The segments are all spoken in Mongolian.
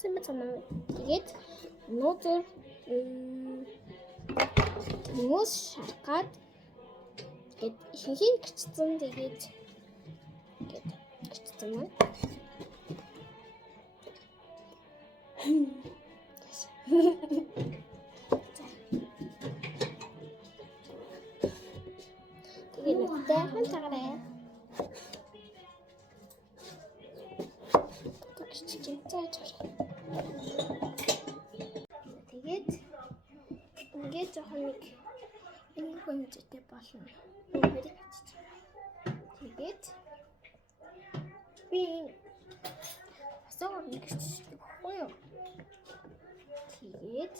Сэмэцэнэ. Тэгээд өнөөдөр хүмүүс шаргаад тэгээд ихэнх гэрчсэн тэгээд гэрчсэн мөн. Тэгээд нүдтэй хантаарай. Тэгээд ингээд жоохон нэг энэ хэмжээтэй болно. Тэгээд би асуух нэг чижтэй баггүй юу? Тэгээд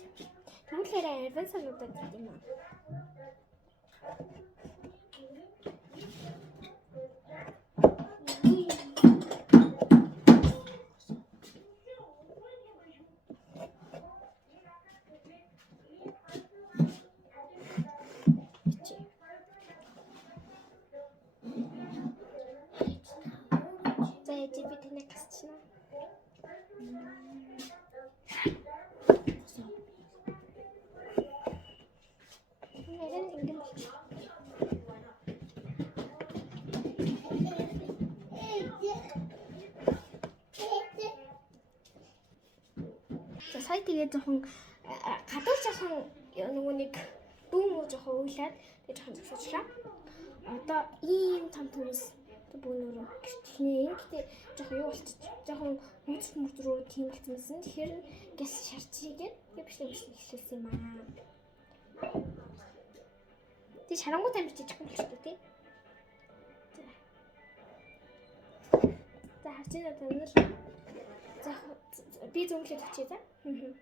түүнээрээ аван сануудад юм аа. Сая тэгээд жоохон гадуур жоохон нөгөө нэг дүүм уу жоохон уйлаад тэгээд жоохон зогсоочлаа. Одоо ийм том төмс бүүнөрөө гэрчнээ. Гэхдээ жоохон юу болчих. Жоохон мөцөл мөрдрөө тийм болчихсон. Тэгэхээр газ шарчигээд биш эхлүүлсэн юм аа. Тэг шарангууд амжиж болчихдог тий. За харж байна танаар. За би зөвлөд авчий за. Тэгвэл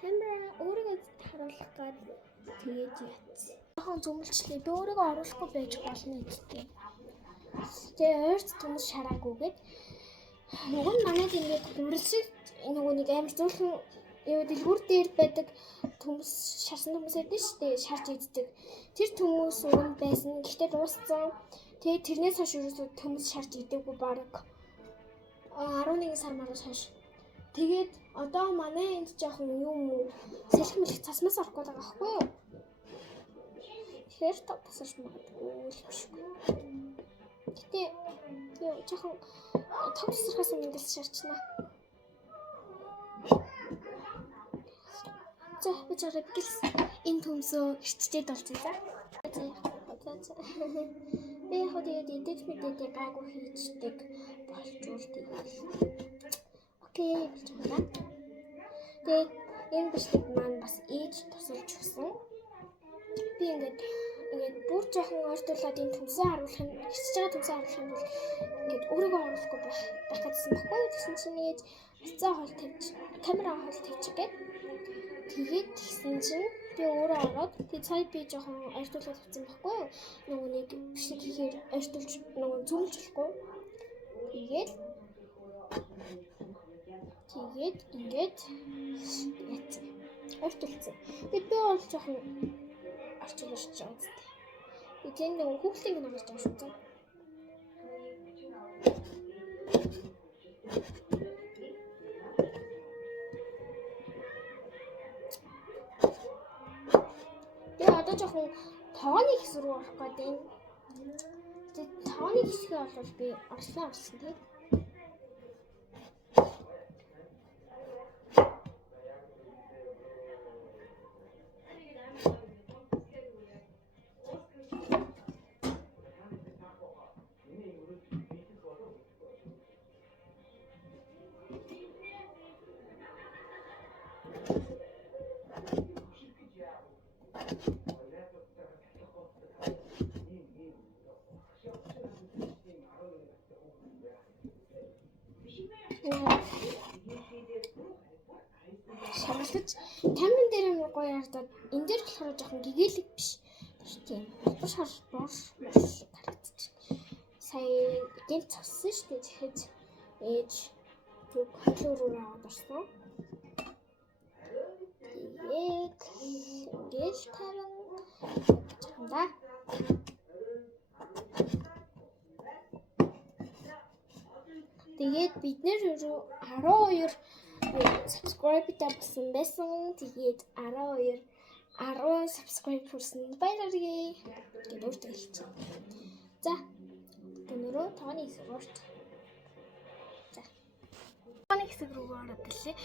камера өөрийгөө харуулах гад тэгээд яц. Жоохон зөвлөлчлээ. Би өөрийгөө оруулахгүй байж болно гэдэг. Тэгээ ойрт төмс шараагүйгээд нөгөө манайд ингээд үрэлшиг нөгөө нэг амар зөөлхөн юу дэлгүүр дээр байдаг төмс шарсан төмс байдаг шүү дээ. Шарж иддэг. Тэр төмс өрн байсан. Гэхдээ дууссан. Тэгээ тэрнээс хойш ерөөсөө төмс шарж идэггүй баг 11 сар мараас хойш. Тэгээд одоо манай энд жоохон юм уу сэлхмэлх цасмаас орохгүй байгаа байхгүй юу? Тэгэхээр тасарч магадгүй л бишгүй. Гэтэ юу жоохон том тасархаас өмнө шарчна. За би чараад гэлс энэ төмсөө гэрчтэй долцъя за. Би яг тэгээд идэж мэдээ гайгүй хийчдэг болчвол тэгээд окей гэж байна. Тэгээд энэ бичлэг маань бас ээж тусалж өгсөн. Би ингээд бүр жоохон ойртуулаад энэ төмсөө харуулах нь гэрчж байгаа төмсөө харуулах нь бол ингээд өөрийгөө оруулахгүй байх гэдсэн баггүй. Тэгсэн чинь ээж уцаа хол тавьж камера хол тавьчихгээд тэгээд тэгсэн чинь би өөрөө ороод тэгээд сая би жоохон ойртуулаад тавьсан баггүй. Нөгөө нэг бичлэг хийхээр ойртуулж нөгөө зүүмж болохгүй. Тэгээд ингээд яц ойртуулсан. Тэгээд би бол жоохон орчуулж байгаа зү. Тэгээд нөгөө хүүхдийн нэг гарч байгаа шүү дээ. Тэгээд одоо жоохон тооны хэсэг рүү орох гэдэг. Тэгээд тооны хэсгээ бол би орсон тийм. Шагалж камерын дээр нь гоё ярдаад энэ дээр болохоор жоохон гэгээлэг биш. Тийм. Бус борш харагдаж. Сая гинт цогсон шүү дээ. Тэгэхэд ээж төг контролруу аваад орсон. Тэгээд ингэж тавин чамда. Тэгээд бид нэр 12 subscribe-тай болсон байсан. Тэгээд 10 subscribe хүрсэн баярлалаа. Тэгээд өөртөө хэлчихье. За. Өнөөдөр тооны хэсэг орч. За. Тооны хэсэг рүү ороод ирлээ.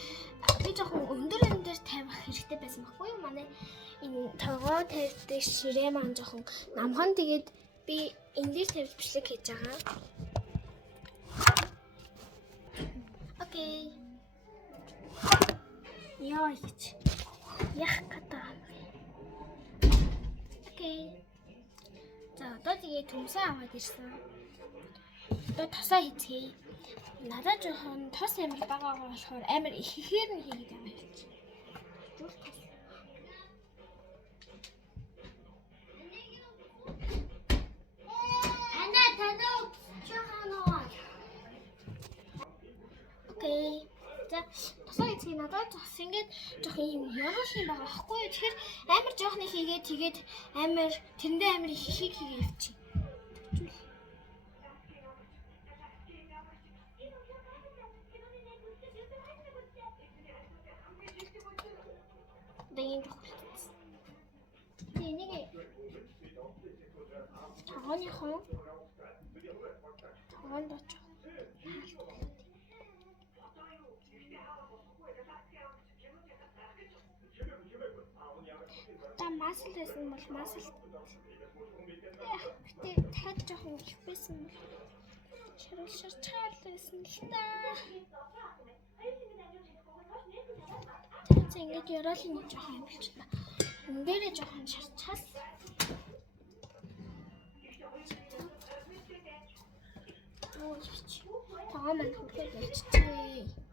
Би жоохон өндөр тавих хэрэгтэй байсан байхгүй юу? Манай энэ тоогоо тавьдаг ширээ маань жоохон намхан. Тэгээд би энэ дээр тавьж бичлэг хийж байгаа. Окей. Яа гэж. Яах гэдэг юм бэ? Окей. За одоо тэгээ төмсөө аваад ирсэн. Одоо тосоо хийцгээе. Надад жоохон тос амар байгаа болохоор амар ихээр нь хийгээд байгаа юм чи. Зүр тос. Ана танаа чаханаа. Окей. За тосоо хийцгээе. Надад тос ингээд жоох юм яруу юм байгаа байхгүй юу? Тэгэхээр амар жоохны хийгээд тэгээд амар тэрэндээ амар их хийгээ явчих. Дэйн тохиолдсон. Энийг тооныхон тоонд очих. Та маслсэн бол масл. Гэтэ таад жоохон их байсан бол шарчаалсан л та. За ингэж яраал нэг жоохон юм болчихно. Эндээрээ жоохон шарчаас. Таа маань хөлөө болчихжээ.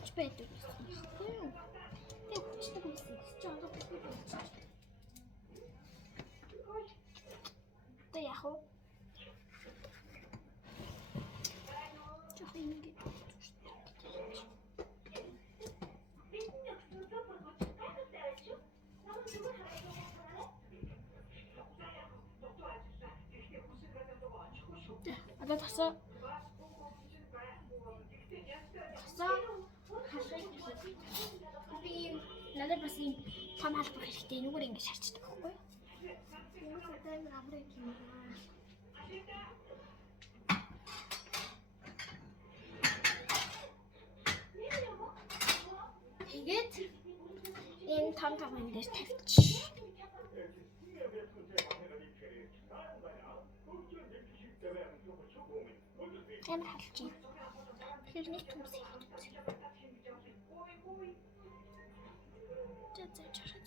Ингэж байдаг гэсэн юм байна уу? Яг хүчтэй байсан чи одоо бүгд болчихсон. Тэ яах вэ? Жохоо ингэ. Одоо тасаа надад бас юм том халбар хэрэгтэй нүгээр ингэ шарчдаг байхгүй юу? Юу гэдэг нь амрыг юм аа. Тэгээд энэ том энэ дээр тавьчих. Ямар халж юм. Тэгэхээр нэг төмс хийх.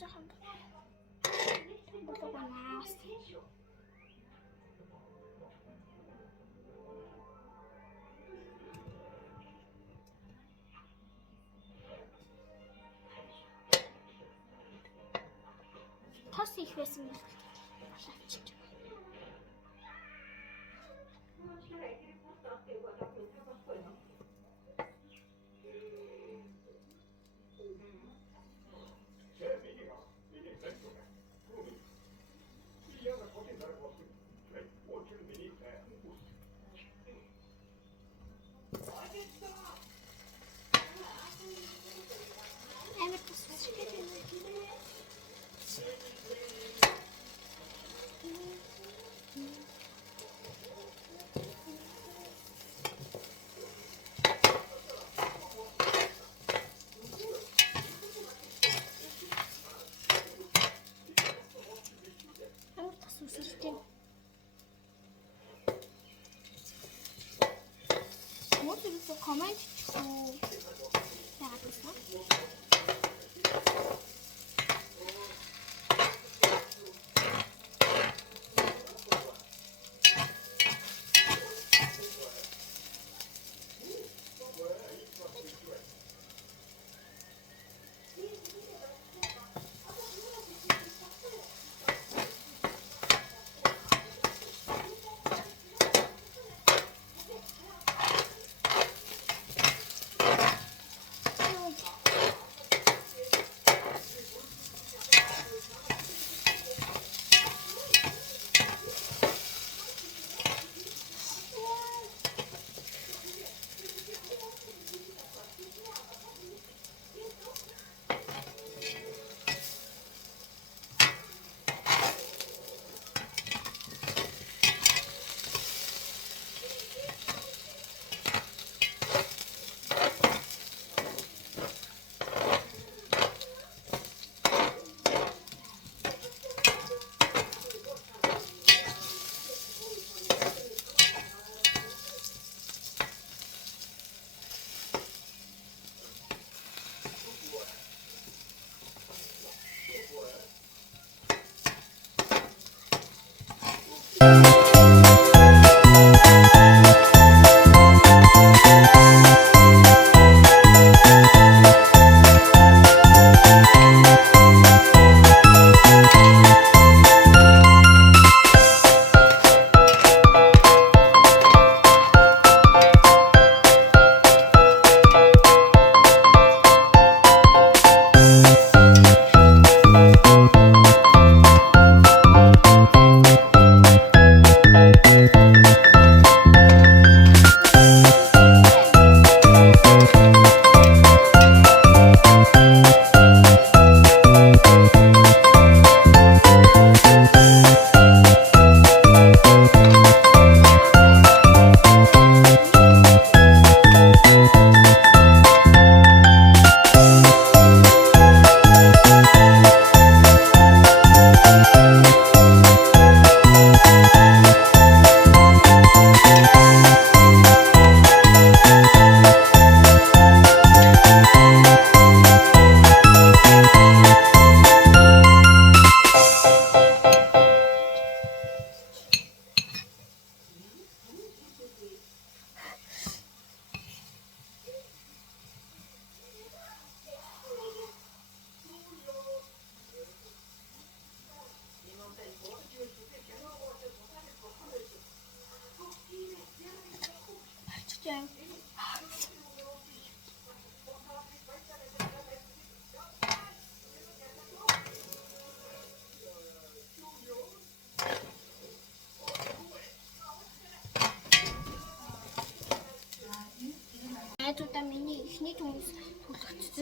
жоохон болоогоос. Тос их байсан бол шавчих. Comment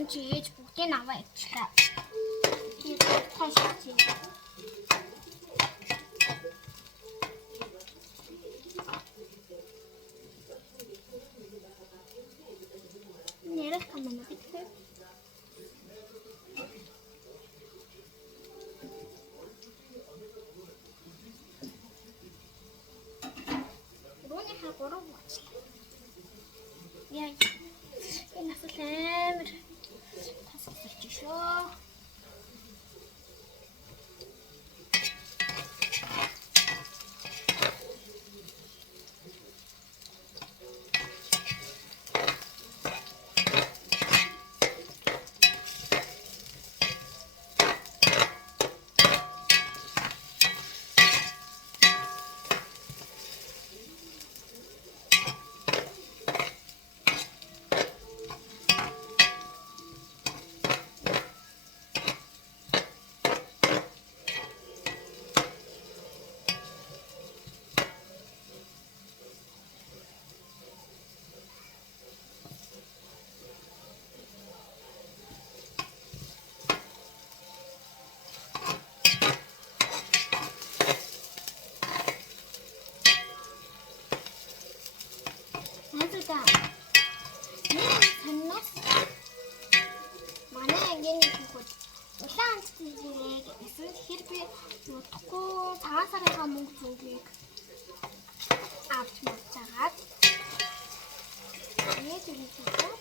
гэсэн чи ээж бүгдийг аваа ичлээ. Тэгээд тааш чи. Нэрэх камена битээ. Рууны хагуруу бочлаа. Яа. Энэ асуулт амар тасалж шүү. Манай ангийн хүүхэд улаан амтыг эсвэл хэр би утгагүй цагаан сарынхаа мөнгө зүгийг авч мөцөөгаад нэг зүйлээ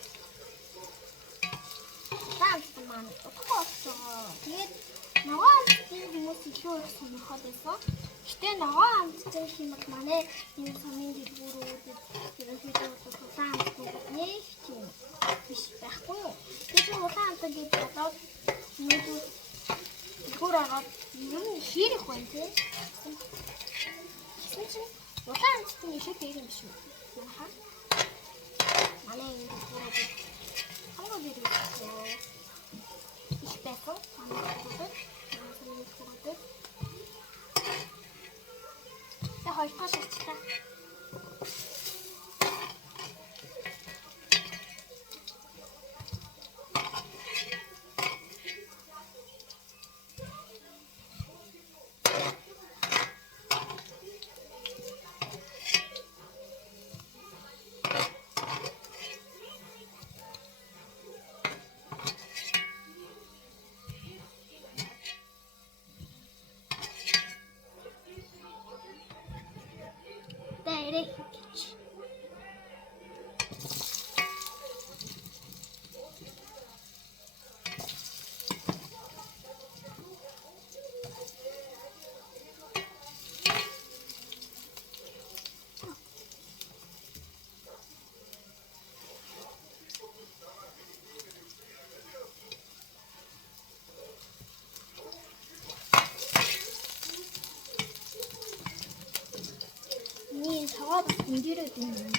таамт маань утгагүй болсоо. Тэгээд нөгөө амтыг хүмүүс илүү их сонирхоод байсан. Гэтэ нөгөө амттай хэмээх манай энэ самын дэлгүүрүүдэд ерөнхийдөө улаан амтыг нэг тийм биш байхгүй юу? Тэгээд улаан амтыг гэж бодоод нөгөө дэлгүүр ороод юм хийх их байна тийм. Гэсэн чинь улаан амттай илүү дээр юм шүү. Яаха? Манай энэ дэлгүүрүүдэд хамаагүй дээр их байсан. Манай дэлгүүрүүдэд хоёр тал шаттай. 니 저거 공기를 듣는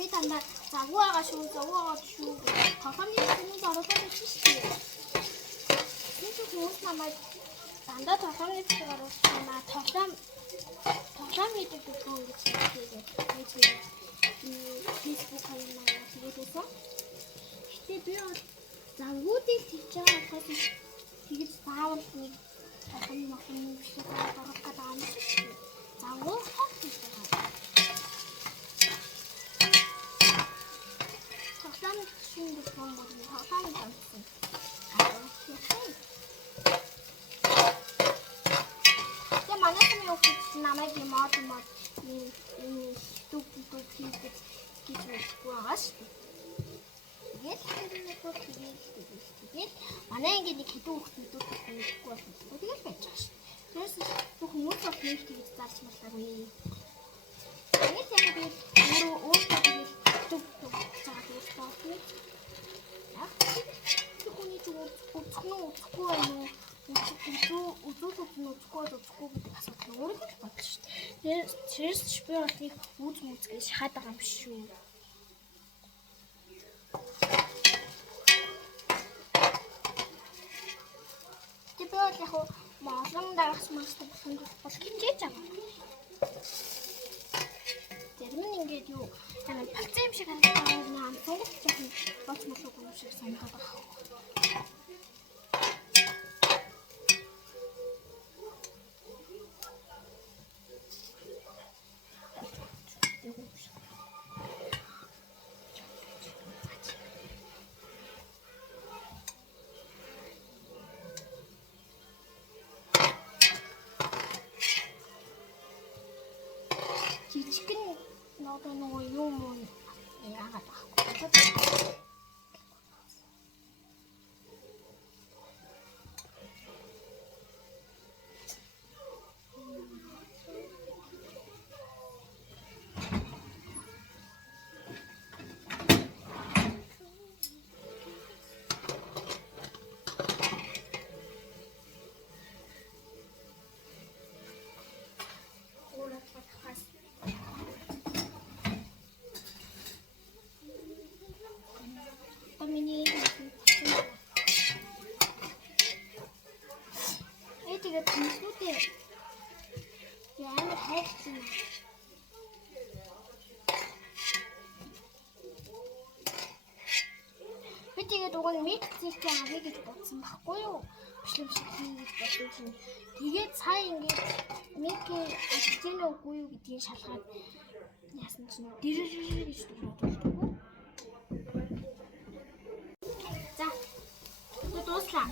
би дандаа завуугаа шүү хохомны хүмүүс оролцож чишээ. Нэг хүмүүс намайг дандаа хохомны зүйл оруулснаа тоглоом хийдэг үү гэж хэлээ. Facebook хаяа хийгээдсэн. Гэтэ би завуудыг хийж байгаа болохоос тэгж заавал нэг хохомны биш оруулах гэдэг юм шүү. Завуу хот хийж байгаа. Şimdi son modunu havalıyım. Ya manasını yok için ama bir modum in stupi gitmiş bu ağaç. Geçtiğinde çok iyi. Bana engeli kedi uçtu koşmuş. Bu değil mi çaş? Neyse bu mutlak ne işte tartışmalar iyi. Ne sebebi bu ortada bir YouTube цаад үзсэн. Яг түүний зүгээр үзэх нь үзэхгүй байна уу? Үзүүлэх нь үзэхгүй гэдэг асуудал өөрөө л бодсон шүү дээ. Тэрс би бол их үзмүцгээс шахаад байгаа юм биш шүү. Би бол яг олон дараас мастер болох хичээж байгаа. Зарим нь ингээд юу амар бацсан юм шиг харагдаад байна. Сонголт жоохон болж болох юм шиг санагдаад байна. Жижигэн одоо нөгөө юм яагаад байхгүй. Тэгээд хүмүүстэй ямар хайрцсан юм. Би тэгээд уг нь миксерч авъя гэж бодсон байхгүй юу? Бишлэмшиг хийж бодсон. Тэгээд сая ингээд микер ажиж үгүй юу гэдгийг шалгаад яасан чинь дэрэр гэж дууддаг. За. Дуслаа.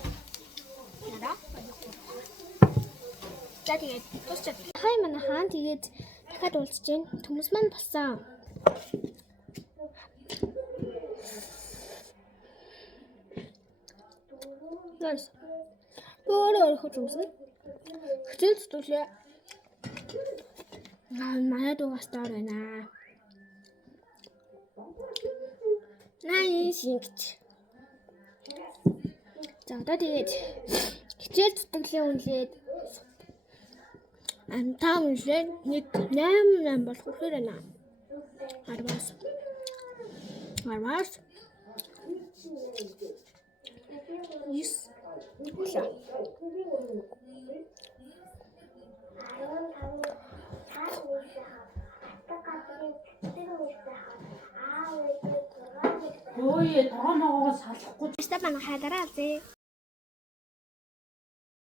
Яа. За тэгээд дуусчаад. Хай манай хаан тэгээд дахиад уулзж гин. Төмөс маань болсон. Nice. Өөрөө хож юмсан. Хичээл зүтгэлээ. Манай дугастаар байна. Nice ингэж. За одоо тэгээд хичээл зүтгэлээ үнэлээд таам үлээ нэг 8 болох хэрэг байна. Арвас. Yes. Ула. Ой, тооноо салахгүй. Стефан хайдараа зээ.